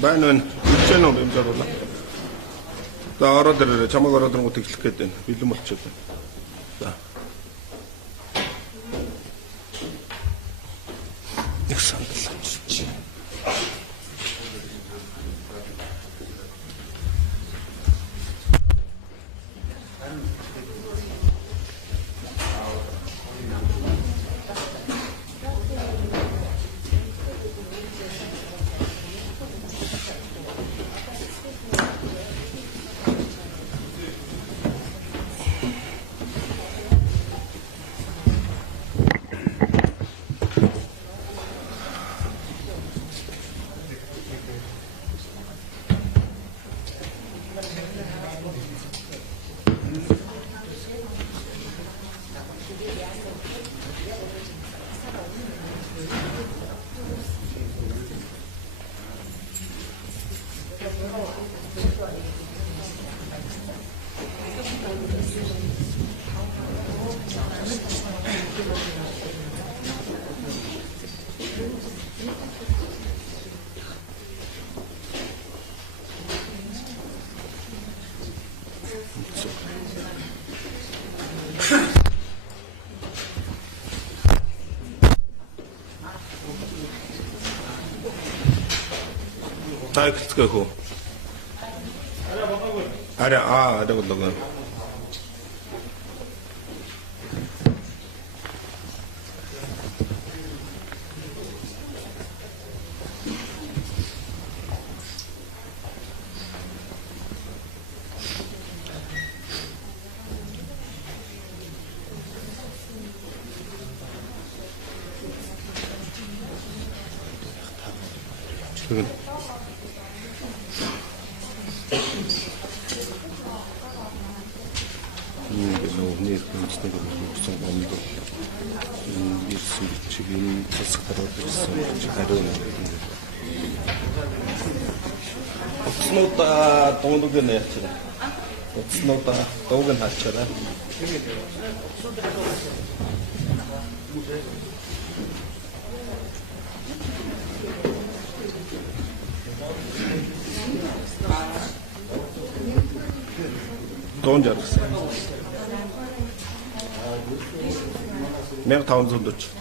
Байна. Чэнэ юм жаруулаа. За ороод ирээрэй. Чамайг ороод ирэнгүүт эхлэх гээд байна. Бэлэн болчиход байна. За. Их сандал амжиж. Так, скажу. Аря болоо. Утснуудаа дуунаг нь яачаа. Утснуудаа дууг нь хаачаарай. Дуун жаргасан. 1540.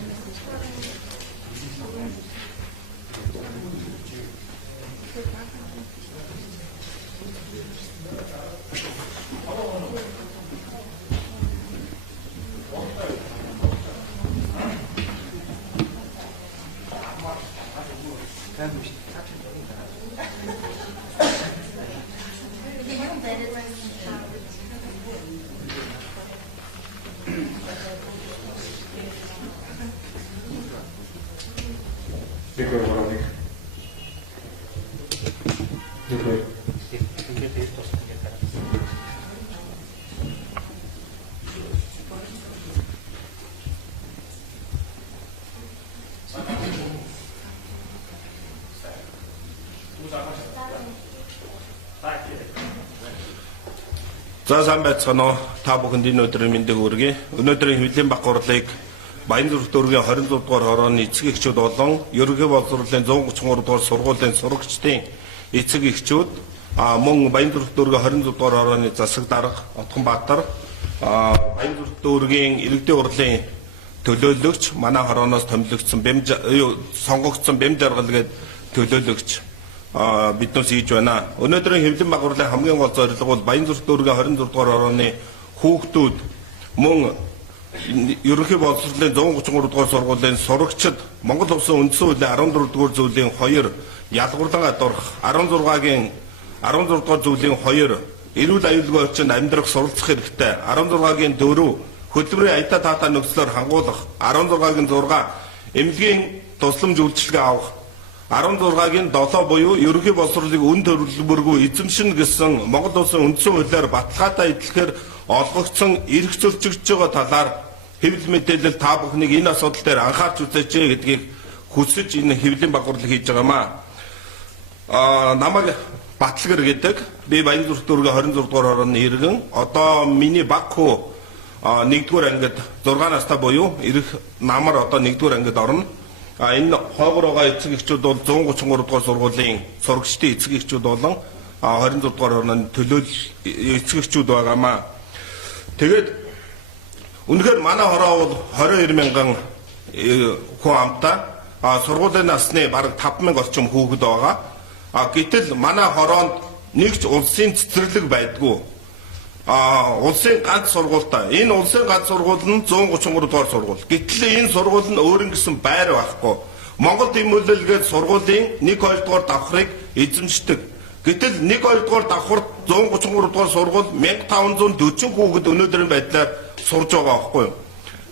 За сайн байцгаана уу. Та бүхэнд энэ өдрийн мэндийг хүргэе. Өнөөдрийн хөвлийн баг гурлыг Баянзүрх дүүргийн 26 дугаар хорооны эцэг эхчүүд болон ерөнхий боловсролын 133 дугаар сургуулийн сурагчдын эцэг эхчүүд мөн Баянзүрх дүүргийн 26 дугаар хорооны засаг дарга Отгонбаатар Баянзүрх дүүргийн иргэдийн урлын төлөөлөгч манай хорооноос томилогдсон сонгогдсон бэм жаргал гээд төлөөлөгч биднээс хийж байна. Өнөөдрийн хөвлийн баг гурлын хамгийн гол зорилго бол Баянзүрх дүүргийн 26 дугаар хорооны хүүхдүүд мөн ерөнхий боловсролын 133 дугаар сургуулийн сурагчид Монгол Улсын үндсэн хуулийн 14 дугаар зүйлийн 2 ялгуурлан адурах 16-гийн 16 дугаар зүйлийн 2 эрүүл аюулгүй орчинд амьдрах суралцах хэрэгтэй 16-гийн 4 хөдөлмөрийн аятаа таатаа нөхцлөөр хангуулах 16-гийн 6 эмнэлгийн тусламж үйлчилгээ авах 16-гийн 7 буюу ерөнхий боловсролыг үн төлбөргүй эзэмшин гэсэн Монгол Улсын үндсэн хуулиар баталгаатай эдлэхээр олгогдсон эрх зөрчигдөж байгаа талаар хэвлэл мэдээлэл та бүхнийг энэ асуудал дээр анхаарч үзээч гэдгийг хүсэж энэ хэвлэлийн баг гурлыг хийж байгаамаа. Намайг Батлагэр гэдэг. Би Баянзүрх дүүргийн 26 дугаар хорооны иргэн. Одоо миний баг хүү 1-р ангид 6 настай буюу ирэх намар одоо 1-р ангид орно. Энэ хойгоор байгаа эцэг эхчүүд бол 133 дугаар сургуулийн сурагчдын эцэг эхчүүд болон 26 дугаар орны төлөөлөл эцэг эхчүүд байгаамаа. Тэгээд үнэхээр манай хороо бол 22 мянган хүн амтай сургуулийн насны бараг 5,000 орчим хүүхэд байгаа. Гэтэл манай хороонд нэгч улсын цэцэрлэг байдгүй. Улсын ганц сургуультай. Энэ улсын ганц сургууль нь 133 дугаар сургууль. Гэтэл энэ сургууль нь өөр ингэсэн байр байхгүй. Монгол Тэмүүлэлгээд сургуулийн 1-2 дугаар давхрыг эзэмшдэг. Гэтэл 1-2 дугаар давхарт 133 дугаар сургууль 1540 хүүхэд өнөөдрийн байдлаар сурж байгаа байхгүй юу?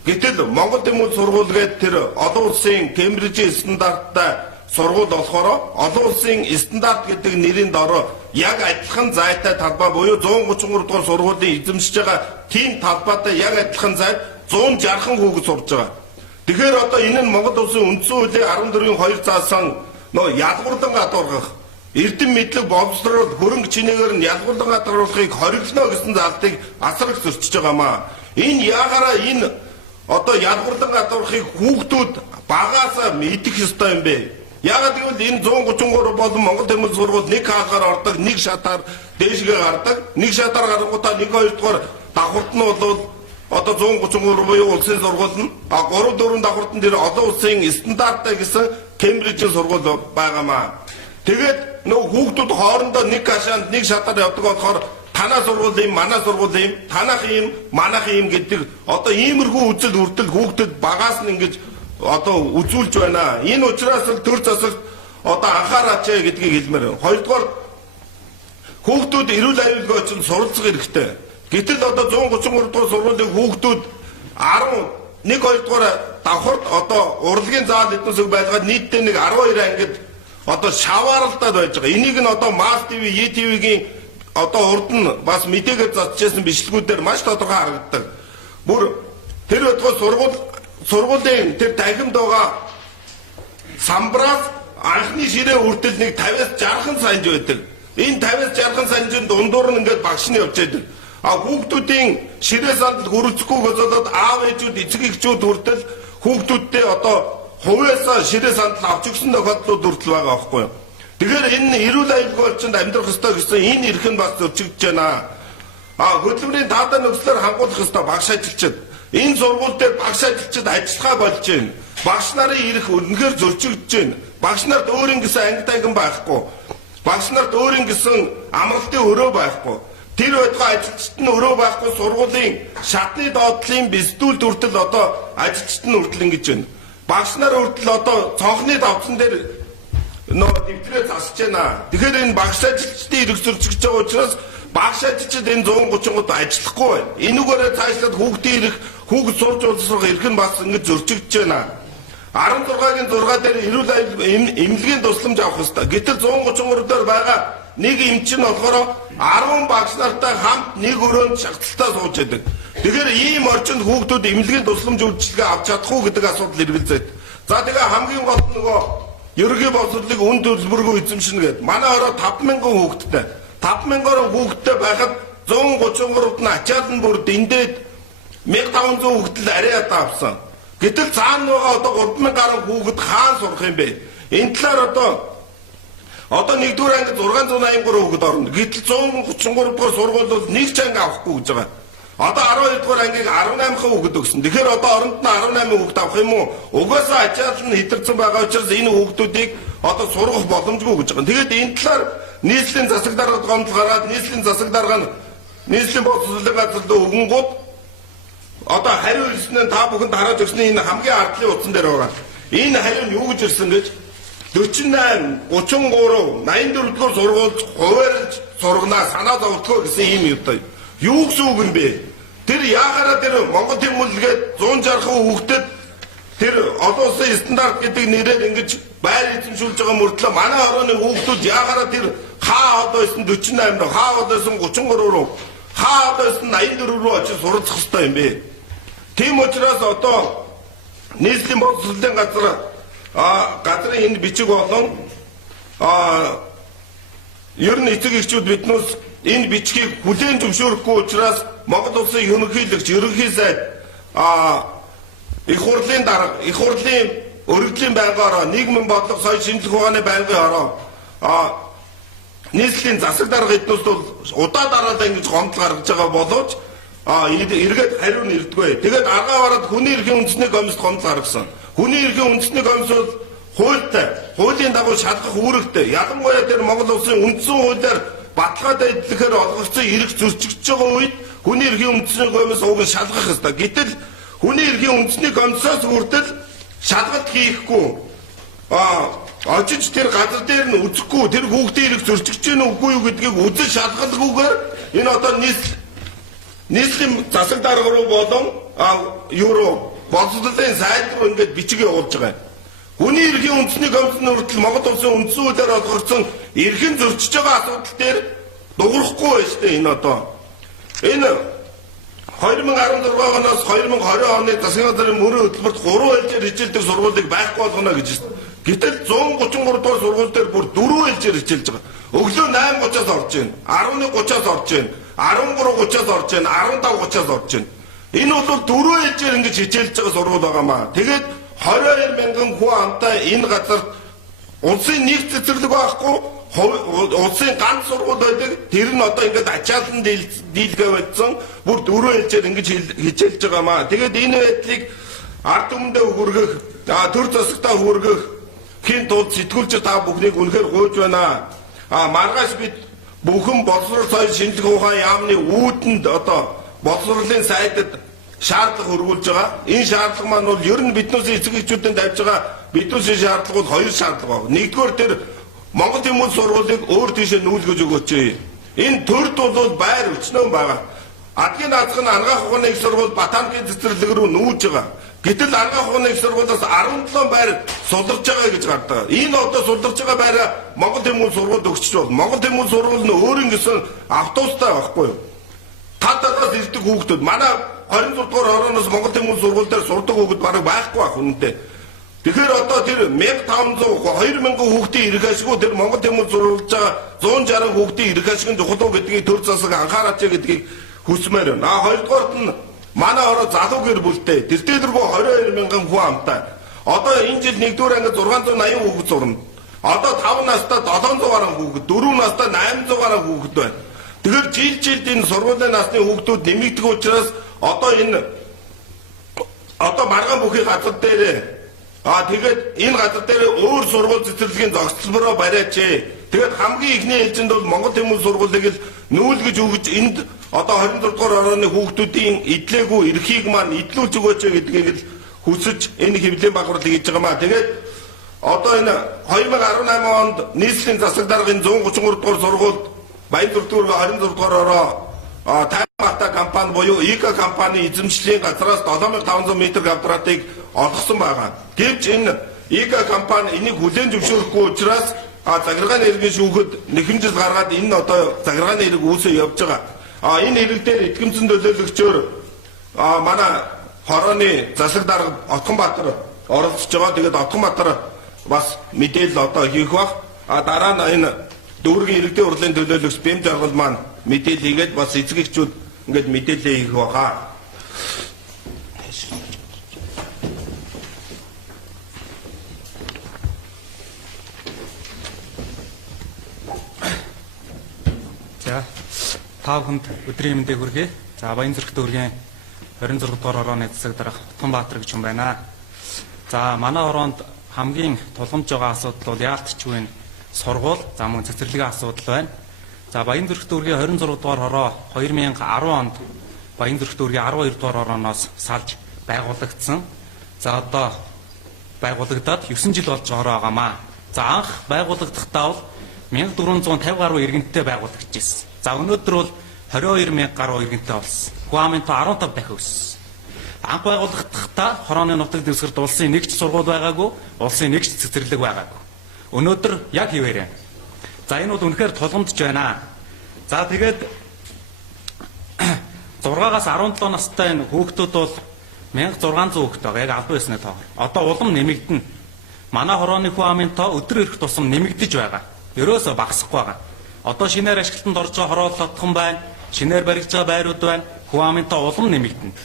Гэтэл Монгол Тэмүүлэл сургуулгээд тэр олон улсын Кембрижийн стандарттай сургууль болохоор олон улсын стандарт гэдэг нэрийн дор яг адилхан зайтай талбай буюу 133 дугаар сургуулийн эзэмшиж байгаа тийм талбайтай яг адилхан зайд 160 хүүхэд сурж байгаа. Тэгэхээр одоо энэ нь Монгол улсын үндсэн хуулийн 14-ийн 2 заасан ялгуурлан гадуургах эрдэм мэдлэг боловсруулалт хөрөнгө чинээгээр нь ялгуурлан гадуургахыг хориглоно гэсэн залтыг асар их зөрчиж байгаамаа. Энэ яагаараа энэ одоо ялгуурлан гадуургахыг хүүхдүүд багаасаа мэдэх ёстой юм бэ? Яагаад гэвэл энэ 133 болон Монгол Тэмүүлэл сургууль нэг хаалгаар ордог, нэг шатаар дээшгээ гардаг, нэг шатаар гарангуудаа 1-2 дугаар давхарт нь бол одоо 133 буюу улсын сургууль нь 3-4 давхарт нь тэр олон улсын стандарттай гэсэн Кембрижийн сургууль байгаамаа. Тэгээд нөгөө хүүхдүүд хоорондоо нэг гашаанд нэг шатаар явдаг болохоор танаа сургууль юм, манай сургууль юм, танах юм, манах юм гэдэг одоо иймэрхүү үзэл хүртэл хүүхдэд багаас нь ингэж одоо үзүүлж байна. Энэ учраас л төр засагт одоо анхаараач гэдгийг хэлмээр. Хоёрдугаар хүүхдүүд эрүүл аюулгүй очил суралцах хэрэгтэй. Гэтэл одоо 133 дугаар сургуулийн хүүхдүүд 11-2 дугаар давхарт одоо урлагийн заал эднээс байлгаад нийтдээ нэг 12 ангид одоо шавааралдаад байж байгаа. Энийг нь одоо Мас ТV, ЕТV-гийн одоо урд нь бас мэдээгээр засчихсан бичлэгүүдээр маш тодорхой харагддаг. Бүр тэр өдгөө сургуулийн тэр танхимд байгаа самбраас анхны ширээ хүртэл нэг 50-60 санж байдаг. Энэ 50-60 санжийн дундуур нь ингээд багш нь явж байдаг. Хүүхдүүдийн ширээ сандал хүрэлцэхгүй болоод аав ээжүүд эцэг эхчүүд хүртэл хүүхдүүдтэй одоо хувьяасаа ширээ сандал авч өгсөн тохиолдлууд хүртэл байгаа байхгүй юу? Тэгэхээр энэ эрүүл аюулгүй орчинд амьдрах ёстой гэсэн энэ эрх нь бас зөрчигдөж байна. Хөдөлмөрийн таадаа нөхцлөөр хангуулах ёстой багш ажилчид. Энэ сургууль дээр багш ажилчид ажиллахаа болж байна. Багш нарын эрх үнэхээр зөрчигдөж байна. Багш нарт өөрийн гэсэн анги тангин байхгүй. Багш нарт өөрийн гэсэн амралтын өрөө байхгүй. Тэр байтугай ажилчид нь өрөө байхгүй сургуулийн шатны доотлын бэлтүүл хүртэл одоо ажилчид нь хүртэл ингэж байна. Багш нар хүртэл одоо цонхны давтсан дээр дэвтрээ засаж байна. Тэгэхээр энэ багш ажилчдын эрх зөрчигдөж байгаа учраас багш ажилчид энэ 130-д ажиллахгүй байна. Энүүгээрээ цаашлаад хүүхдийн эрх, хүүхд сурж боловсрох эрх нь бас ингэж зөрчигдөж байна. 16-гийн 6 дээр эрүүл эмнэлгийн тусламж авах ёстой. Гэтэл 133 дээр байгаа нэг эмчин болохоор 10 багш нартай хамт нэг өрөөнд шахалтаа сууж байдаг. Тэгэхээр ийм орчинд хүүхдүүд эмнэлгийн тусламж үйлчилгээ авч чадах уу гэдэг асуудал эргэлзээд. За тэгээ хамгийн гол нөгөө ерөнхий боловсролыг үн төлбөргүй эзэмшнэ гэдэг. Манай ороо 5,000 хүүхэдтэй. 5,000 хүүхэдтэй байхад 133-д нь ачаал нь бүр дэндээд 1500 хүүхэд арай ята авсан. Гэтэл цаана байгаа одоо 3,000 гаруй хүүхэд хаана сурах юм бэ? Энэ талаар одоо 1-р анги 683 хүүхэд орно. Гэтэл 133 дугаар сургууль бол нэг ч анги авахгүй гэж байгаа. Одоо 12-р ангийг 18 хүүхэд өгсөн. Тэгэхээр одоо оронд нь 18 хүүхэд авах юм уу? Угаасаа ачаал нь хэтэрсэн байгаа учраас энэ хүүхдүүдийг одоо сургах боломжгүй гэж байгаа. Тэгээд энэ талаар нийслэлийн засаг даргад гомдол гараад нийслэлийн засаг дарга нь нийслэлийн боловсролын газарт өгөнгүүд одоо хариу ирсэн та бүхэнд хараад өгсний энэ хамгийн ардлын утсан дээр байгаа. Энэ хариу нь юу гэж ирсэн гэж 48, 33, 84 дугаар сургуульд хуваарлж сургана санаа зовтгоо гэсэн ийм юм даа. Юу гэсэн үг юм бэ? Тэр яахаараа тэр Монгол Тэмүүлэлгээд 160 хүүхдэд тэр олон улсын стандарт гэдэг нэрээр ингэж байр эзэмшүүлж байгаа мөртлөө манай орооны хүүхдүүд яахаараа тэр хаа одоо 48 руу, хаа одоо 33 руу, хаа одоо 84 руу очиж суралцах хэрэгтэй юм бэ? Тийм учраас одоо нийслэлийн боловсролын газрын энэ бичиг болон ер нь эцэг эхчүүд биднээс энэ бичгийг хүлээн зөвшөөрөхгүй учраас Монгол улсын ерөнхийлөгч, ерөнхий сайд их хурлын дарга, их хурлын өргөдлийн байнгаараа нийгмийн бодлого, соёл шинжлэх ухааны байнгын ороо нийслэлийн засаг дарга эднээс бол удаа дараалал ингэж гомдол гаргаж байгаа боловч эргээд хариу нэрдэггүй. Тэгээд аргаа бараад хүний эрхийн үндэсний комисд гомдол гаргасан. Хүний эрхийн үндэсний комисд бол хуулийн дагуу шалгах үүрэгтэй. Ялангуяа тэр Монгол улсын үндсэн хуулиар баталгаатай эдлэхээр олгогдсон эрх зөрчигдөж байгаа үед хүний эрхийн үндэсний комисд уг нь шалгах ёстой. Гэтэл хүний эрхийн үндэсний комиссоос хүртэл шалгалт хийхгүй очиж тэр газар дээр нь үзэхгүй тэр хүүхдийн эрх зөрчигдөж гэнэ үгүй юу гэдгийг үзэж шалгалгүйгээр энэ одоо нийслэлийн засаг дарга руу болон боловсролын сайд руу ингээд бичиг явуулж байгаа юм. Хүний эрхийн үндэсний комиссны хүртэл Монгол улсын үндсэн хуулиар олгогдсон эрхэн зөрчиж байгаа асуудал дээр дуурахгүй байж тээ энэ одоо энэ 2016 оноос 2020 оны засгийн газрын мөрийн хөтөлбөрт 3 ээлжээр хичээлдэг сургуулийг байхгүй болгоно гэж байна. Гэтэл 133 дугаар сургууль дээр бүр 4 ээлжээр хичээлж байгаа. Өглөө 8:30-аас орж байна, 11:30-аас орж байна, 13:30-аас орж байна, 15:30-аас орж байна. Энэ бол 4 ээлжээр ингэж хичээлж байгаа сургууль байгаамаа. Тэгээд 22 мянган хүн амтай энэ газар улсын нэг цэцэрлэг байхгүй, улсын ганц сургууль байдаг. Тэр нь одоо ингээд ачаалан дийлгээ байдсан. Бүр 4 ээлжээр ингэж хичээлж байгаамаа. Тэгээд энэ байдлыг ард түмэндээ хүргэх, төр засагтаа хүргэх хин тулд сэтгүүлч та бүхнийг үнэхээр гуйж байна. Маргааш бид бүхэн боловсрол соёл шинжлэх ухааны яамны үүдэнд одоо боловсролын сайдад шаардлага хөрвүүлж байгаа. Энэ шаардлага маань бол ер нь биднээс эцэг эхчүүдийн тавьж байгаа биднээс шаардлага бол 2 шаардлага байна. Нэгдүгээр тэр Монгол Тэмүүл сургуулийг өөр тийшээ нүүлгэж өгөөч. Энэ төрд бол байр өчнөө байгаа. Адгийн наазах нь ангаах ухааны их сургууль Батангийн цэцэрлэг рүү нүүж байгаа. Гэтэл ангаах ухааны их сургуулиас 17 байр суларж байгаа гэж гардаг. Энэ одоо суларж байгаа байраа Монгол Тэмүүл сургуульд өгчих бол Монгол Тэмүүл сургууль нь өөрийн гэсэн автобустай байхгүй юу? Татаас ирдэг хүүхдүүд манай 26 дугаар орооноос Монгол Тэмүүл сургууль дээр сурдаг хүүхэд бараг байхгүй байх үнэндээ. Тэгэхээр одоо тэр 1500 2000 хүүхдийн эрх ашиггүй тэр Монгол Тэмүүл сурвалж байгаа 160 хүүхдийн эрх ашиг нь чухал гэдгийг төр засаг анхаараач гэдгийг хүсмээр байна. Хоёрдугаарт нь манай ороо залуу гэр бүлтэй тэр дээргүй 22 мянган хүн амтай. Одоо энэ жил 1-р анги 680 хүүхэд сурна. Одоо 5 настай 700 гаруй хүүхэд, 4 настай 800 гаруй хүүхэд байна. Тэгэхээр жилд энэ сургуулийн насны хүүхдүүд нэмэгдэх учраас одоо энэ маргаан бүхий газар дээр тэгээд энэ газар дээр өөр сургууль цэцэрлэгийн зохицолбороо бариач. Тэгээд хамгийн ихний ээлжинд бол Монгол Тэмүүл сургуулийг л нүүлгэж өгж энд одоо 26 дугаар орооны хүүхдүүдийн идлээгүй эрхийг маань идлүүлж өгөөч гэдгийг л хүсэж энэ хэвлэлийн багварлыг хийж байгаа маа. Тэгээд одоо энэ 2018 онд нийслэлийн засаг даргын 133 дугаар сургуульд Баянзүрх дүүргийн 26 дугаар ороо Таймата компани буюу ИК компани эзэмшлийн газраас 7500 м квадратыг олгосон байгаа. Гэвч энэ ИК компани энийг хүлээн зөвшөөрөхгүй учраас загваргааны иргэн шүүхэд нэхэн жил гаргаад энэ одоо загваргааны ирэг үүсээ явж байгаа. Энэ ирэг дээр итгэмжсэн төлөөлөгчөөр манай хорооны засаг дарга Отгонбаатар оролцож байгаа. Тэгээд Отгонбаатар бас мэдээлэл одоо хийх бах. Дараа нь энэ дүүргийн иргэдийн хурлын төлөөлөгч Бэм жаргал маань мэдээлэл хийгээд бас эцэг эхчүүд ингээд мэдээлэл хийх баха. За та бүхэнд өдрийн мэндийг хүргэе. За Баянзүрх дүүргийн 26 дугаар орооны засаг дарга Отгонбаатар гэж юм байна. За манай ороонд хамгийн тулгамж байгаа асуудал бол яалтчгүй сургууль, за мөн цэцэрлэгийн асуудал байна. За Баянзүрх дүүргийн 26 дугаар хороо 2010 онд Баянзүрх дүүргийн 12 дугаар орооноос салж байгуулагдсан. За одоо байгуулагдаад 9 жил болж байгаа маа. За анх байгуулагдахдаа бол 1450 гаруй иргэнттэй байгуулагдчихсэн. За өнөөдөр бол 22,000 гаруй иргэнттэй болсон. Гуамынто 15 дахин өссөн. Анх байгууллагдахдаа хорооны нутаг дэвсгэрт улсын нэгч сургууль байгаагүй, улсын нэгч цэцэрлэг байгаагүй. Өнөөдөр яг хിവэрэ. За энэ бол үнэхээр тулгамдж байна. За тэгээд 6-аас 17 настай энэ хүүхдүүд бол 1600 хүүхэд байгаа. Яг албан ёсны тоогоор. Одоо улам нэмэгдэнэ. Манай хорооны хүн амын тоо өдөр ирэх тусам нэмэгдэж байгаа. Ерөөсөө багасахгүй байгаа. Одоо шинээр ашиглалтанд орж байгаа хороолол татхан байна. Шинээр баригдаж байгаа байрууд байна. Хүн амынтаа улам нэмэгдэнэ.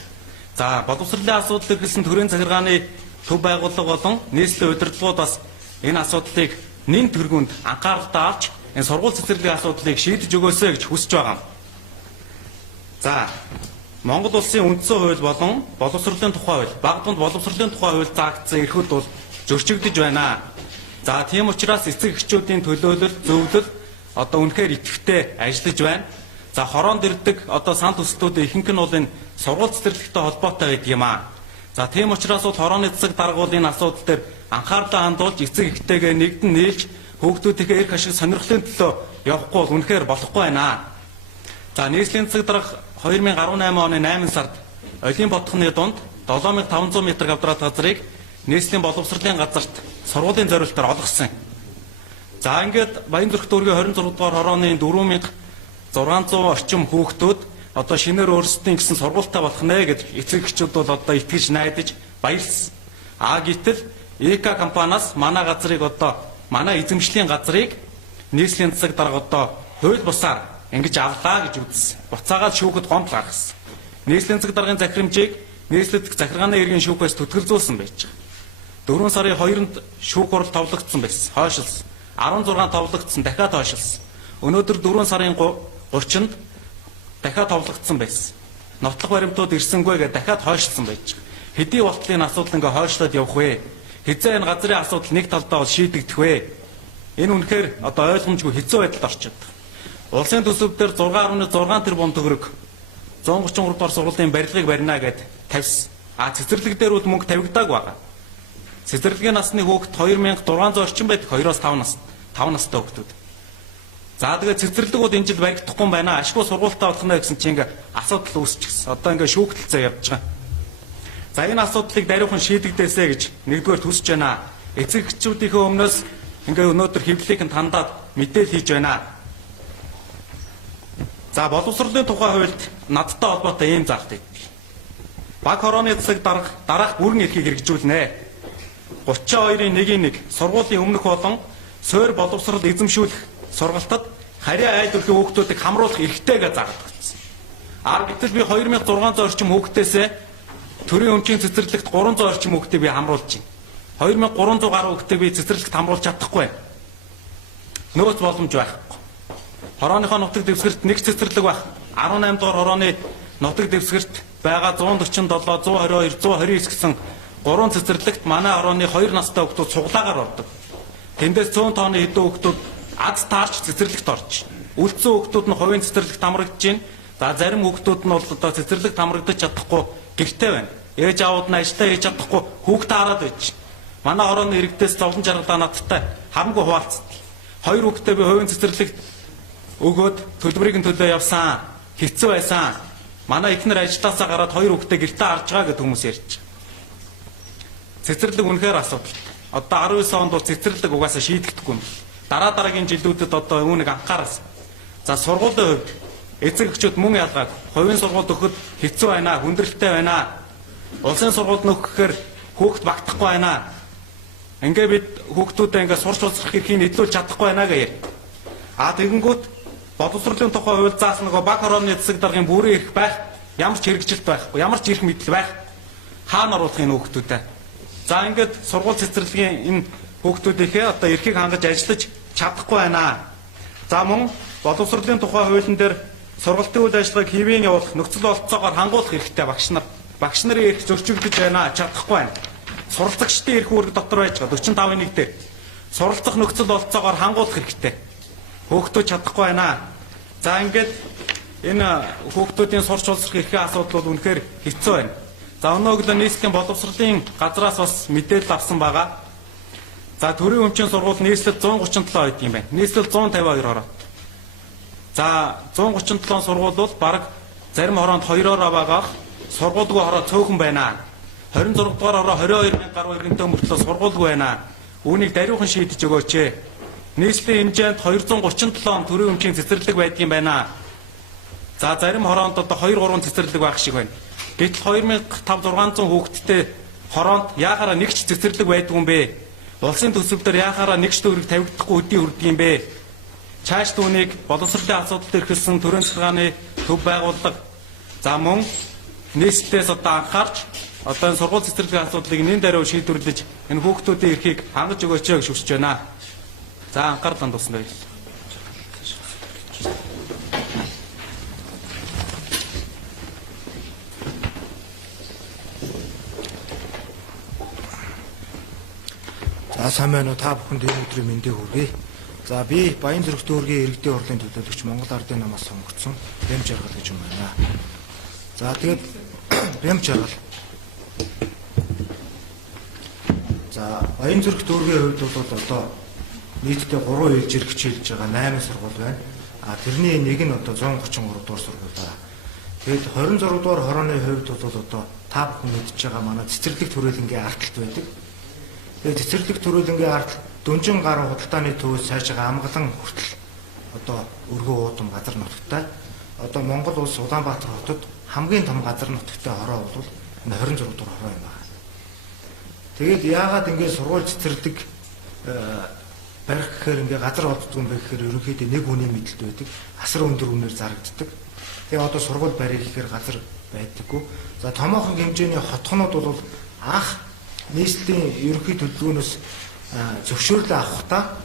За боловсролын асуудал эргэлсэн төрийн захиргааны төв байгууллага болон нийслэлийн удирдлагууд бас энэ асуудлыг нэн тэргуунд анхааралтай авч энэ сургууль цэцэрлэгийн асуудлыг шийдэж өгөөсэй гэж хүсэж байгаа юм. За Монгол улсын үндсэн хууль болон боловсролын тухай хууль, Багданд боловсролын тухай хууль заагдсан эрхүүд бол зөрчигдөж байна. За тийм учраас эцэг эхчүүдийн төлөөлөл, зөвлөл одоо үнэхээр идэвхтэй ажиллаж байна. За хороонд ирдэг одоо сан төслүүдийн ихэнх нь бол энэ сургууль цэцэрлэгтэй холбоотой байдаг юм аа. За тийм учраас бол хорооны цэцэг даргуулын асуудал дээр анхаарлаа хандуулж эцэг эхтэйгээ нэгдэн нийлж хүүхдүүдийнхээ эрх ашиг сонирхлын төлөө явахгүй бол үнэхээр болохгүй байна. За нийслэлийн цэцэг дарга 2018 оны 8 сард Олимп ботхны дунд 7500 м квадрат газрыг нийслэлийн боловсролын газарт сургуулийн зориулалтаар олгосон. За ингээд Баянзүрх дүүргийн 26 дугаар хорооны 4600 орчим хүүхдүүд одоо шинээр өөрсдийн гэсэн сургуультай болох нэ гэж эцэг эхчүүд бол одоо итгэж найдаж баярлсан. Гэтэл ЭК компаниас манай газрыг одоо манай эзэмшлийн газрыг нийслэлийн цэцэг дарга одоо хууль бусаар ингэж авлаа гэж үзсэн. Буцаагаад шүүхэд гомдол гаргасан. Нийслэлийн цэцэг даргын захирамжийг нийслэлд захиргааны иргэн шүүхээс төтгөлзүүлсэн байж байгаа. 4 сарын 2-нд шүүх хурал товлогдсон байсан. Хойшилсан. 16 товлогдсон, дахиад хойшилсан. Өнөөдөр 4 сарын 30-нд дахиад товлогдсон байсан. Нотлох баримтууд ирсэнгүй гэж дахиад хойшлсон байж байгаа. Хэдий болтлын асуудал ингээ хойшлоод явах вэ? Хизээ энэ газрын асуудал нэг талдаа бол шийдэгдэх вэ? Энэ үнэхээр одоо ойлгомжгүй хэцүү байдалд орчод байна. Улсын төсөвдөр 6.6 тэрбум төгрөг 133 дугаар сургуулийн барилгыг барина гэд тавьсан. Цэцэрлэг дээр бол мөнгө тавигдааг байгаа. Цэцэрлэгийн насны хүүхэд 2600 орчим байдаг 2-5 настай хүүхдүүд. За тэгээд цэцэрлэгүүд энэ жил баригдахгүй юм байна. Ашгүй сургуультай болох нэ гэсэн чинь ингээ асуудал үүсчихсэн. Одоо ингээ шүүхтэлцээ явж байгаа. За энэ асуудлыг даруйхан шийдэгдээсэй гэж нэгдүгээр төсөж байна. Эцэг эхчүүдийнхээ өмнөөс ингээ өнөөдөр хэвлэлийг тандаад мэдээлэл хийж байна. За боловсролын тухай хуульд надтай холбоотой ийм заалт өгдөг. Баг хорооны цэцэг дараах бүрэн эрхийг хэрэгжүүлнэ. 32-ийн 1-1 сургуулийн өмнөх болон суур боловсрол эзэмшүүлэх сургалтад харьяа айл өрхийн хүүхдүүдийг хамруулах эрхтэй гэж заагдагдсан. Гэтэл би 2600 орчим хүүхдээсээ төрийн өмчийн цэцэрлэгт 300 орчим хүүхдээ би хамруулж байна. 2300 гаруй хүүхдээ би цэцэрлэгт хамруулж чадахгүй. Нөөц боломж байхгүй. Хорооныхоо нутаг дэвсгэрт нэг цэцэрлэг байх. 18 дугаар хорооны нутаг дэвсгэрт байгаа 147, 122, 129 гэсэн 3 цэцэрлэгт манай хорооны 2 настай хүүхдүүд цуглаагаар ордог. Тэндээс 100 тонны хэдэн хүүхдүүд аз таарч цэцэрлэгт орж байна. Үлдсэн хүүхдүүд нь хувийн цэцэрлэгт хамрагдж байна. За зарим хүүхдүүд нь бол одоо цэцэрлэгт хамрагдаж чадахгүй гэртээ байна. Ээж аауд нь ажилдаа хийж чадахгүй хүүхдээ хараад байж. Манай хорооны иргэдээс зовлон жаргалаа надтай хамгүй хуваалцсан. 2 хүүхдээ би хувийн цэцэрлэгт өгөөд төлбөрийг нь төлөө явсан. Хэцүү байсан. Манай эхнэр ажилласаа гараад 2 хүүхдээ гэртээ харж байгаа гэдэг хүмүүс ярьж байгаа. Цэцэрлэг үнэхээр асуудал. Одоо 19 онд бол цэцэрлэг угаасаа шийдэгдэхгүй юм. Дараагийн жилүүдэд одоо үүнийг анхаараас. За сургуулийн хувьд эцэг эхчүүд мөн ялгааг хувийн сургууль өгөхөд хэцүү байна, хүндрэлтэй байна. Улсын сургуульд нөхөхээр хүүхд багтахгүй байна. Ингээ бид хүүхдүүдээ ингээ сурч уулзах эрхийг нийлүүлж чадахгүй байна гэж ярьв. Тэгэнгүүт боловсролын тухай хууль заасан нөгөө баг хорооны цэцэг даргын бүрэн эрх байх, ямар ч хэрэгжилт байхгүй, ямар ч эрх мэдэл байх. Хаана оруулах энэ хүүхдүүдээ? За ингээд сургууль цэцэрлэгийн энэ хүүхдүүдийнхээ одоо эрхийг хангаж ажиллаж чадахгүй байна. За мөн боловсролын тухай хуулийн дээр сургалтын үйл ажиллагааг хэвийн явуулах, нөхцөл болцоогоор хангуулах эрхтэй багш нарын эрх зөрчигдөж байна, чадахгүй байна. Суралцагчдын эрх үүрэг дотор байж байгаа 45-1 дээр суралцах нөхцөл болцоогоор хангуулах хэрэгтэй. Хүүхдүүд чадахгүй байна. За ингээд энэ хүүхдүүдийн сурч уулзах эрхийн асуудал бол үнэхээр хэцүү байна. За өнөөдөр нийслэлийн боловсролын газраас бас мэдээлэл авсан байгаа. За төрийн өмчийн сургууль нийслэл 137 байдаг юм байна. Нийслэл 152 хороо. За 137 сургууль бол бараг зарим хороонд 2-оор байгаа. Сургуулгүй хороо цөөхөн байна. 26 дугаар хороо 22,000 гаруй иргэнтэй мөртлөө сургуулгүй байна. Үүнийг даруйхан шийдэж өгөөч. Нийслэлийн хэмжээнд 237 төрийн өмчийн цэцэрлэг байдаг юм байна. За зарим хороонд одоо 2-3 цэцэрлэг байх шиг байна. Гэтэл 2500-600 хүүхэдтэй хороонд яахаараа нэг ч цэцэрлэг байдгүй юм бэ? Улсын төсөв дээр яахаараа нэг ч төгрөг тавигдахгүй өдий хүрдэг юм бэ? Чааш түүнийг боловсролын асуудалд эрхэлсэн төрийн захиргааны төв байгууллага за мөн нийслэлээс одоо анхаарч одоо энэ сургууль цэцэрлэгийн асуудлыг нэн даруй шийдвэрлэж энэ хүүхдүүдийн эрхийг хангаж өгөөч гэж хүсэж байна. За анхаарал хандуулсан байна. За сайн байна уу, та бүхэнд энэ өдрийн мэндийг хүргэе. За би Баянзүрх дүүргийн иргэдийн хурлын төлөөлөгч Монгол Ардын намаас сонгогдсон Бям Жаргал гэж юм байна. За тэгээд Бям Жаргал. За Баянзүрх дүүргийн хувьд бол одоо нийтдээ 3 ээлжээр хичээлж байгаа 8 сургууль байна. Тэрний нэг нь одоо 133 дугаар сургууль байна. Тэгээд 26 дугаар хорооны хувьд бол одоо та бүхэн мэдж байгаа манай цэцэрлэг төрөлнгийн ардталт байдаг. Тэгээд цэцэрлэг төрөлнгийн ардталт Дөнжин гар худалдааны төвөөс цаашаа амгалан хүртэл одоо өргөө уудам газар нутагтай. Одоо Монгол улс Улаанбаатар хотод хамгийн том газар нутагтай хороо бол энэ 26 дугаар хороо юм байна. Тэгээд яагаад ингэ сургууль цэцэрлэг барих гэхээр ингээ газар олддог юм бэ гэхээр ерөнхийдөө нэг хүний мэдлэлд байдаг. Асар өндөр үнээр зарагддаг. Тэгээ одоо сургууль барих гэхээр газар байдаггүй. За томоохон хэмжээний хотхонууд бол анх нийслэлийн ерөнхий төлөвлөгөөнөөс зөвшөөрлөө авахдаа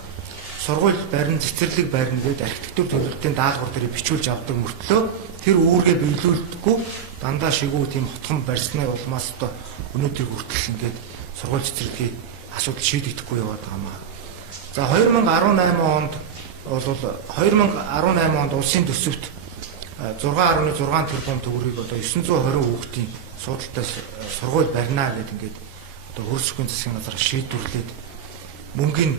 сургууль барин цэцэрлэг барина гэдэг архитектур төлөвлөлтийн даалгавар дээр бичүүлж авдаг мөртлөө тэр үүргээ биелүүлдэггүй дандаа шигүү тийм хотхон барьсны улмаас одоо өнөөдөр хүртэл ингээд сургууль цэцэрлэгийн асуудал шийдэгдэхгүй яваад байгаа маа. За 2018 онд бол 2018 онд улсын төсөвт 6.6 тэрбум төгрөгийг одоо 920 хүүхдийн суудалтай сургууль барина гэдэг ингээд одоо хөрсөхийн засгийн газар шийдвэрлээд мөнгөний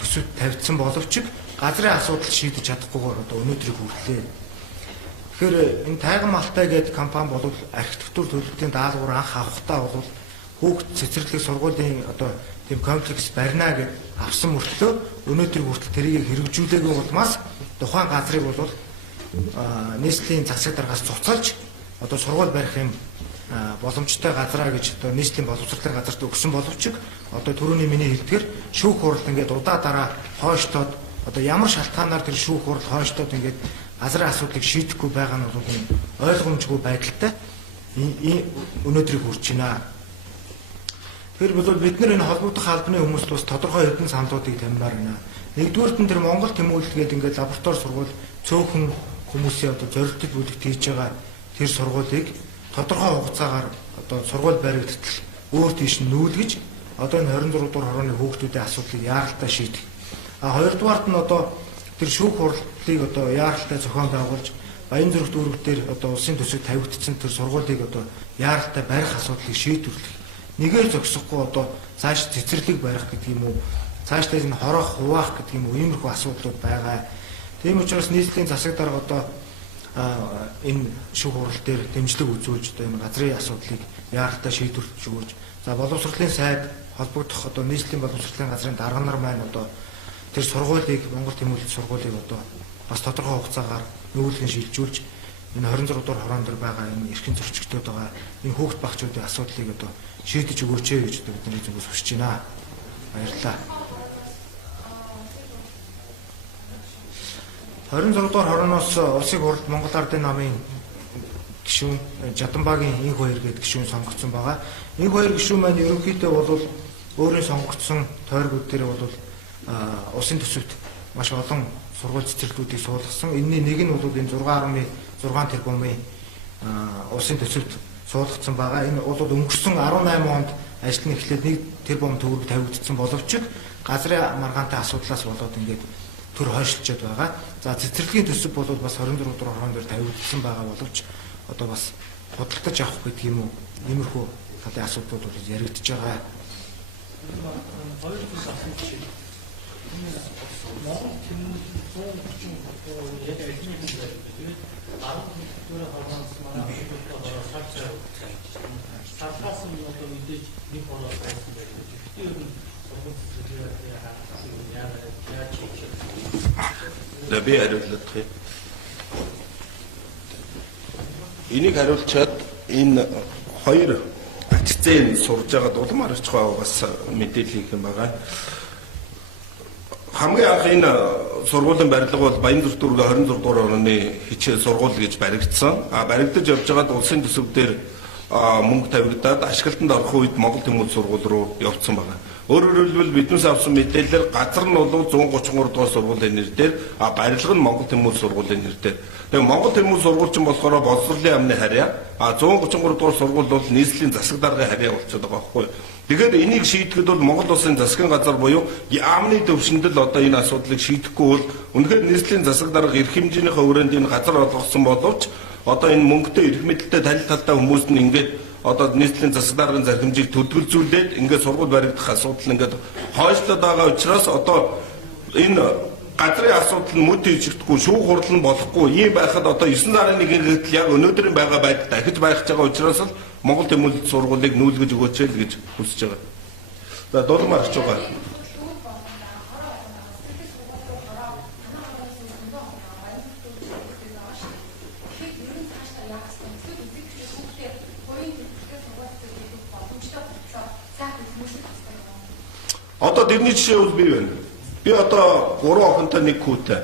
төсөвт тавьдсан боловч газрын асуудал шийдэж чадахгүйгээр одоо өнөөдрийг хүрлээ. Тэгэхээр энэ Тайган Малтай гэдэг компани бол архитектур төлөвлөлтийн даалгавар анх авахдаа бол хүүхд цэцэрлэг сургуулийн одоо тийм комплекс барина гэж авсан мөртлөө өнөөдрийг хүртэл тэрийг хэрэгжүүлээгүй болмаас тухайн газрыг бол нийслэлийн засаг даргаас цуцалж одоо сургууль барих юм боломжтой газраа гэж одоо нийслэлийн боловсролын газарт өгсөн боловч одоо түрүүний миний хэлдгээр шүүх хурал ингээд удаа дараа хойштоод одоо ямар шалтгаанаар тэр шүүх хурал хойштоод ингээд газрын асуудлыг шийдэхгүй байгаа нь бол ойлгомжгүй байдалтай өнөөдрийг хүрч байна. Тэр бол бид нар энэ холбогдох албаны хүмүүст бас тодорхой хэдэн саналуудыг таммаар байна. Нэгдүгээрт нь тэр Монгол тэмүүлэлт гэдэг ингээд лаборатори сургууль цөөхөн хүмүүсийн одоо зорилттой бүлэгт хийж байгаа тэр сургуулийг тодорхой хугацаагаар одоо сургууль баригдтал өөр тийш нь нүүлгэж одоо энэ 26 дугаар хорооны хүүхдүүдийн асуудлыг яаралтай шийдэх. Хоёрдугаарт нь одоо тэр шүүх хурлыг одоо яаралтай зохион байгуулж Баянзүрх дүүргтэр одоо улсын төсөв тавигдсан тэр сургуулийг одоо яаралтай барих асуудлыг шийдвэрлэх. Нэгээр зогсохгүй одоо цааш цэцэрлэг барих гэдэг юм уу? Цаашдаа энэ хороох хуваах гэдэг юм уу? Иймэрхүү асуудлууд байгаа. Тийм учраас нийслэлийн засаг дарга одоо энэ шүүх хурал дээр дэмжлэг үзүүлж одоо энэ газрын асуудлыг яаралтай шийдвэрлэж өгөөж за боловсролын сайд холбогдох одоо нийслэлийн боловсролын газрын дарга нар маань одоо тэр сургуулийг Монгол тэмүүлэлт сургуулийг одоо бас тодорхой хугацаагаар нүүлгэн шилжүүлж энэ 26 дугаар хороон дээр байгаа энэ эрхэм зөрчигчдүүд байгаа энэ хүүхд багчуудын асуудлыг одоо шийдэж өгөөч гэж бидний зүгээс хүсэж байна. Баярлалаа. 26 дугаар хорооноос улсын хурлд Монгол Ардын намын гишүүн Жаданбаагийн инх хоёр гээд гишүүн сонгогдсон байгаа. Инх хоёр гишүүн маань ерөнхийдөө бол өөрийн сонгогдсон тойргууд дээр бол улсын төсөвт маш олон сургууль цэцэрлэгүүдийг суулгасан. Энэний нэг нь бол энэ 6.6 тэрбумын улсын төсөвт суулгацсан байгаа. Энэ бол өнгөрсөн 18 онд ажил нь эхлээд 1 тэрбум төгрөг тавигдсан боловч газрын маргаантай асуудлаас болоод ингээд төр хойшлчод байгаа. За цэцэрлэгийн төсөв бол бас 24 дугаар хороон дээр тавигдсан байгаа боловч одоо бас худалдаж авах гэдэг юм уу? Иймэрхүү талын асуудлууд бол яригдж байгаа. Би хариулах. Энийг хариулчаад энэ хоёр атцэн сурж байгаа улам арчгаа бас мэдээлэл хийх юм байгаа. хамгийн анх энэ сургуулийн барилга бол Баянзүрх дүүргийн 26 дугаар орны хичээл сургууль гэж баригдсан. Баригдаж явж байгаад улсын төсөв дээр мөнгө тавигдаад ашиглалтанд орох үед Монгол Тэмүүлэл сургууль руу явцсан байна. Өөрөөр хэлбэл биднээс авсан мэдээлэлээр газар нь бол 133 дугаар сургуулийн нэрээр барилга нь Монгол Тэмүүлэл сургуулийн нэрээр. Тэгээ Монгол Тэмүүлэл сургууль чинь болохоор боловсролын амны харьяа. 133 дугаар сургууль бол нийслэлийн засаг даргын харьяа болчиход байгаа байхгүй юу? Тэгэхээр энийг шийдэхэд бол Монгол Улсын засгийн газар буюу яамны төвшөндөл одоо энэ асуудлыг шийдэхгүй бол үнэхээр нийслэлийн засаг дарга эрх хэмжээнийхээ хүрээнд энэ газар олгосон боловч одоо энэ мөнгөтэй эрх мэдэлтэй тал талтай хүмүүс нь ингээд одоо нийслэлийн засаг даргын зархимжийг төдөлзүүлээд ингээд сургууль баригдах асуудал ингээд хойшлоод байгаа учраас одоо энэ газрын асуудал нь мөд хийжигдэхгүй шүүх хурал нь болохгүй ийм байхад одоо 9 сарын 1-ний гэтэл яг өнөөдрийн байгаа байдал дахиж байх гэж байгаа учраас л Монгол Тэмүүлэл сургуулийг нүүлгэж өгөөч л гэж хүсэж байгаа. За дулмаар гэж байгаа. Одоо тэрний жишээ бол би байна. Би одоо 3 охинтой 1 хүүтэй.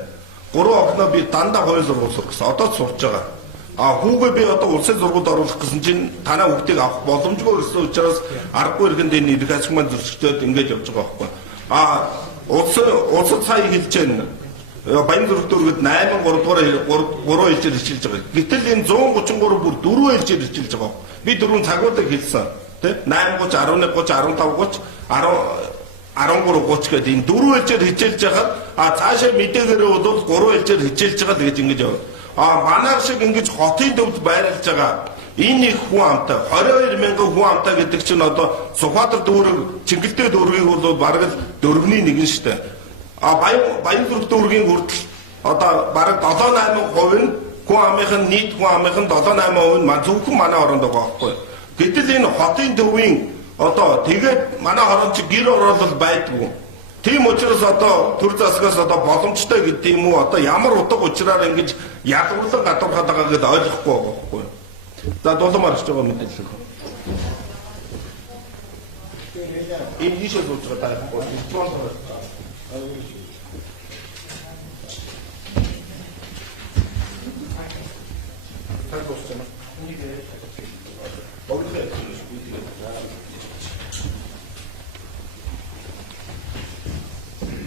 3 охиноо би дандаа хоёр сургууль сургасан. Одоо сурч байгаа. Хүүгээ би одоо улсын сургуульд оруулах гэсэн чинь танаа хүүхдийг авах боломжгүй гэсэн учраас аргагүй ихэнд энэ ирэх ашигман зөрчилдөд ингэж явж байгаа байхгүй. Улсад сая хэлж байна. Баянзүрх дүүргэд 8 3 дугаар 3 хэлжээр хичээлж байгаа. Гэтэл энэ 133 бүр 4 хэлжээр хичээлж байгаа. Би 4 цагуудыг хэлсэн. Тэ 8:30 11:30 15:30 13:30 гэдэг энэ 4 хэлжээр хичээлж байхад цаашаа мэдээлэлээ бол 3 хэлжээр хичээлж байгаа гэж ингэж яваа. Манайх шиг ингэж хотын төвд байрлаж байгаа энэ их хүн амтай 22,000 хүн амтай гэдэг чинь одоо Сүхбаатар дүүрэг Чингэлтэй дүүргийг бол бараг л 4/1 шүү дээ. Баянзүрх дүүргийн хүртэл одоо бараг 7-8% нь хүн амын нийт хүн амын 7-8% нь зөвхөн манай оронд байгаа байхгүй. Гэтэл энэ хотын төвийн одоо тэгээд манай хорон чи гэр оролцол байдгүй. Тийм учраас одоо төр засгаас одоо боломжтой гэдэг юм уу одоо ямар утга учраар ингэж ядуурлан гадуурхаад байгаа гэдээ ойлгохгүй байгаа байхгүй. За дулмаар хийж байгаа мэдээлэл. Энэ ийшээ сууж байгаа байхгүй.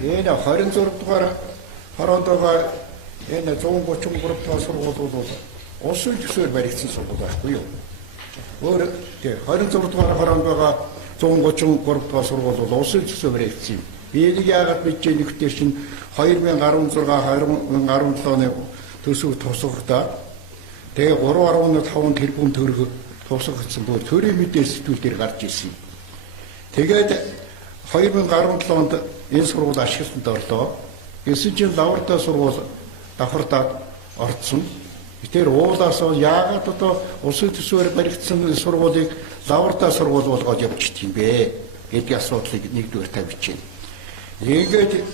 Энэ 26 дугаар хороонд байгаа энэ 133 дугаар сургууль бол улсын төсвөөр баригдсан сургууль байхгүй юу? Өөр тийм 26 дугаар хороонд байгаа 133 дугаар сургууль бол улсын төсвөөр баригдсан юм. Би энийг яагаад мэдэж нэгтэр чинь 2016-2017 оны төсөв тусгахдаа тэгээ 3.5 тэрбум төгрөг тусгагдсан бүр төрийн мэдээ сэтгүүл дээр гарч ирсэн. Тэгээд 2017 онд энэ сургууль ашиглалтанд орлоо. Гэсэн чинь лавртай сургууль давхардаад орцсон. Тэр уулаас яагаад одоо улсын төсвөөр баригдсан сургуулийг лавртай сургууль болгоод явчихд юм бэ гэдэг асуудлыг нэгдүгээр тавьж байна. Ингээд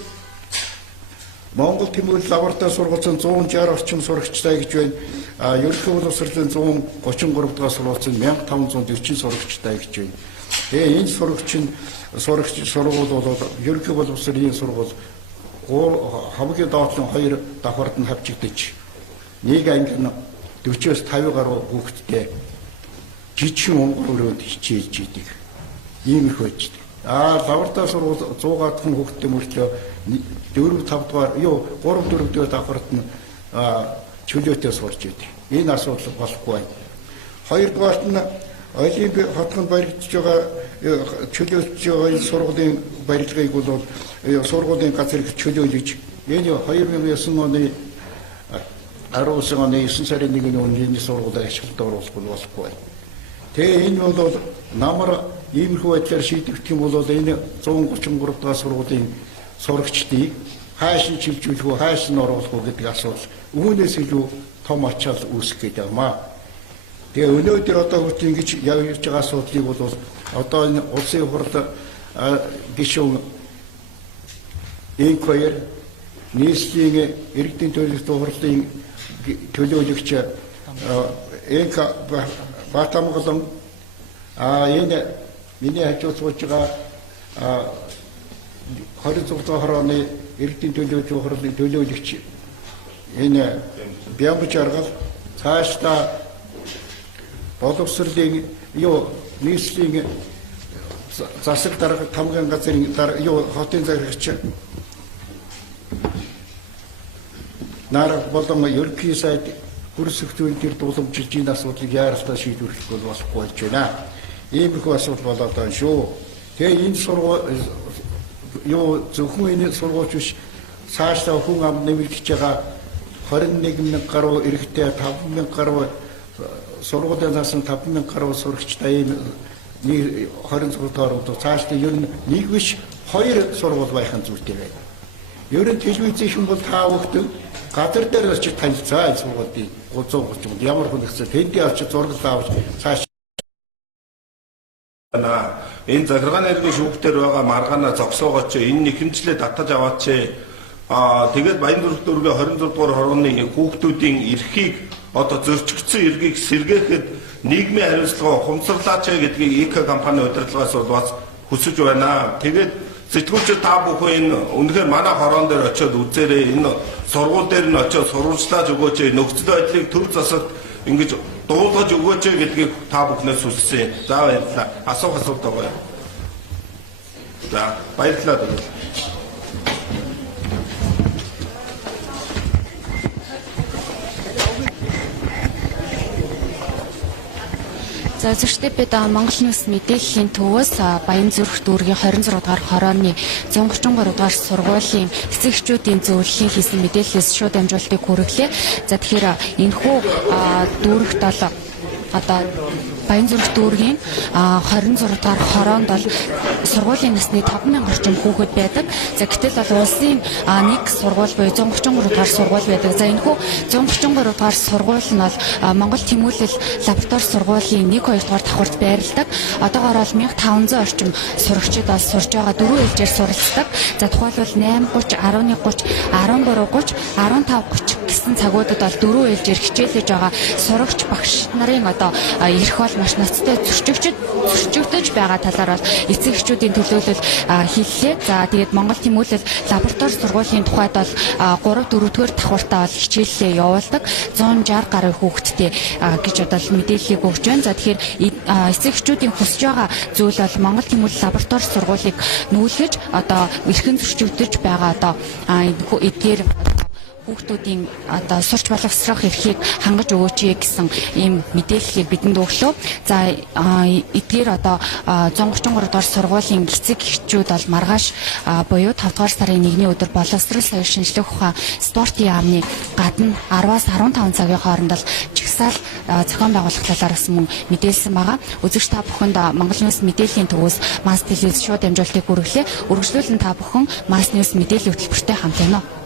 Монгол Тэмүүлэл лавртай сургуулийн 160 орчим сурагчтай гэж байна. Ерөнхий боловсролын 133 дахь сургуулийн 1540 сурагчтай гэж байна. Тэгээ энэ сургууль бол ерөнхий боловсролын сургууль хамгийн доотлон 2 давхард нь хавчигдаж нэг анги нь 40-оос 50 гаруй хүүхэдтэй жижигхэн онгороор хичээлж идэг. Ийм их байж. Лавртай сургууль 100 гадхан хүүхэдтэй мөртлөө 4-5 дугаар 3-4 дугаар давхард нь чөлөөтэй сурж идэг. Энэ асуудал болохгүй байна. Хоёрдугаарт нь Олимп хотгонд баригдаж байгаа чөлөөлж байгаа энэ сургуулийн барилгыг бол сургуулийн газар чөлөөлж энэ 2009 оны 19 оны 9 сарын 1-ний өмнө сургуулийг ашиглалтанд оруулах болохгүй байна. Тэгээ энэ бол намар иймэрхүү байдлаар шийдэгдэх юм бол энэ 133 дахь сургуулийн сурагчдыг хааш нь чилжүүлэх үү, хааш нь оруулах уу гэдэг асуудал үүнээс илүү том ачаал үүсэх гэдэг юм аа. Тэгээ өнөөдөр одоо хүртэл ингэж явж байгаа асуудлыг бол одоо энэ улсын хурал гишүүн инквайр нийслэлийн иргэдийн төлөвлөлт хурлын төлөөлөгч энк Батамгалан энэ миний хажууд сууж байгаа 26 дугаар оны иргэдийн төлөө хурлын төлөөлөгч энэ Бямб жаргал цаашдаа боловсролын нийслэлийн засаг дарга тамгын газрын хотын заргагч нар болон ерөнхий сайд хүрсэгтүүн төр дуламжилж энэ асуудлыг яаралтай шийдвэрлэх бол болохгүй болж байна. Иймэрхүү асуудал болоод байна шүү. Тэгээ энэ зөвхөн энэ сургууль биш цаашдаа хүн ам нэмэгдэж байгаа 21,000 гаруй иргэдтэй 5,000 гаруй сургуулийн насан 5,000 гаруй сурагчтай энэ 26 дугаар удаа цаашдаа ер нь нэг биш 2 сургууль байхын зүйтэй байна. Ер нь телевизийн хүн бол та бүхэн газар дээр очиж танилцаа сургуулийн 330 ямар хүн ихсэн тэндээ очиж зураг авч цааш энэ захиргааны иргэн шүүхтэр байгаа маргаана зогсоогооч энэ нэхэмжлээ татаж аваач. Тэгээд Баянзүрх дүүргийн 26 дугаар хорооны хүүхдүүдийн эрхийг одоо зөрчигдсөн эрхийг сэргээхэд нийгмийн хариуцлага ухамсарлаач гэдгийг ИК компани удирдлагаас бас хүсэж байна. Тэгээд сэтгүүлчид та бүхэн энэ үнэхээр манай хороон дээр очиод үзээрэй. Энэ сургууль дээр нь очиод сурвалжлаад өгөөч. Нөхцөл байдлыг төв засалд ингэж дуулгаж өгөөч гэдгийг та бүхнээс хүссэн. За баярлалаа. Асуух байгаа. За баярлалаа. За зөвхөн бид Монгол Ньюс мэдээллийн төвөөс Баянзүрх дүүргийн 26 дугаар хорооны 133 дугаар сургуулийн эцэгчүүдийн зөвлөлийн хийсэн мэдээллээс шууд амжуултыг хүргэлээ. За тэгэхээр энэхүү дүүрэгт одоо Баянзүрх дүүргийн 26 дугаар хороонд бол сургуулийн насны 5,000 орчим хүүхэд байдаг. За гэтэл бол улсын нэг сургууль буюу 133 дугаар сургууль байдаг. За энэхүү 133 дугаар сургууль нь бол Монгол Тэмүүлэл лаборатори сургуулийн 1-2 дугаар давхарт байрладаг. Одоогоор бол 1500 орчим сурагчид бол сурж байгаа 4 ээлжээр суралцдаг. За тухайлбал 8:30, 11:30, 13:30, 15:30 гэсэн цагуудад бол 4 ээлжээр хичээлж байгаа сурагч багш нарын одоо ирэх бол маш ноцтой зөрчигдөж байгаа талаар бол эцэг эхчүүдийн төлөөлөл хэллээ. За тэгээд Монгол Тэмүүлэл лаборатори сургуулийн тухайд бол 3-4-р давхартаа бол хичээлээ явуулдаг. 160 гаруй хүүхэдтэй гэж одоо мэдээллийг өгч байна. За тэгэхээр эцэг эхчүүдийн хүсэж байгаа зүйл бол Монгол Тэмүүлэл лаборатори сургуулийг нүүлгэж одоо эрхэн зөрчигдөж байгаа одоо эдгээр хүүхдүүдийн одоо сурч боловсрох эрхийг хангаж өгөөч гэсэн ийм мэдээллийг бидэнд өглөө. За эдгээр одоо 133 дугаар сургуулийн эцэг эхчүүд бол маргааш буюу 5 дугаар сарын 1-ний өдөр боловсрол соёл шинжлэх ухаан спортын яамны гадна 10-аас 15 цагийн хооронд л жагсаал зохион байгуулах талаараас мөн мэдээлсэн байгаа. Үзэгч та бүхэнд Монгол Ньюс мэдээллийн төвөөс Mass телевиз шууд амжуултыг хүргэлээ. Үргэлжлүүлэн та бүхэн Mass News мэдээллийн хөтөлбөртэй хамт байна уу?